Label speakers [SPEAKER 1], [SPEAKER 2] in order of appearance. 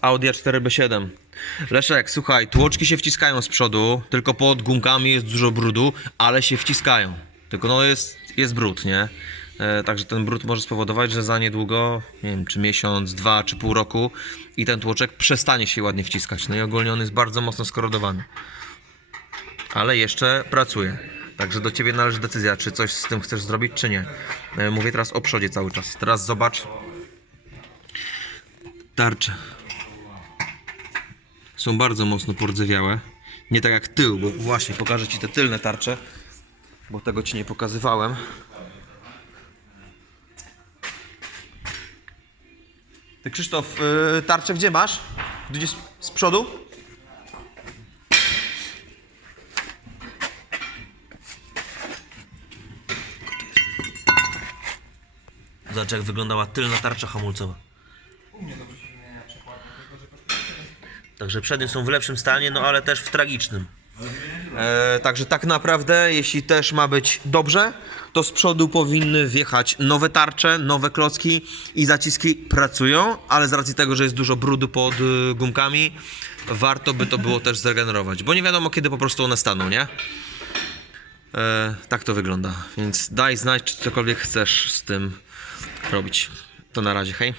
[SPEAKER 1] Audi A4B7. Leszek, słuchaj, tłoczki się wciskają z przodu, tylko pod gumkami jest dużo brudu, ale się wciskają. Tylko no jest, jest brud, nie? E, także ten brud może spowodować, że za niedługo, nie wiem, czy miesiąc, dwa, czy pół roku i ten tłoczek przestanie się ładnie wciskać. No i ogólnie on jest bardzo mocno skorodowany. Ale jeszcze pracuje. Także do Ciebie należy decyzja, czy coś z tym chcesz zrobić, czy nie. E, Mówię teraz o przodzie cały czas. Teraz zobacz tarcze. Są bardzo mocno pordzewiałe. Nie tak jak tył, bo właśnie pokażę Ci te tylne tarcze, bo tego Ci nie pokazywałem. Ty Krzysztof, yy, tarczę gdzie masz? Gdzieś z przodu? Zobacz jak wyglądała tylna tarcza hamulcowa. Także przednie są w lepszym stanie, no ale też w tragicznym. E, także tak naprawdę, jeśli też ma być dobrze, to z przodu powinny wjechać nowe tarcze, nowe klocki i zaciski pracują, ale z racji tego, że jest dużo brudu pod y, gumkami, warto by to było też zregenerować, bo nie wiadomo kiedy po prostu one staną, nie? E, tak to wygląda, więc daj znać, czy cokolwiek chcesz z tym robić. To na razie, hej.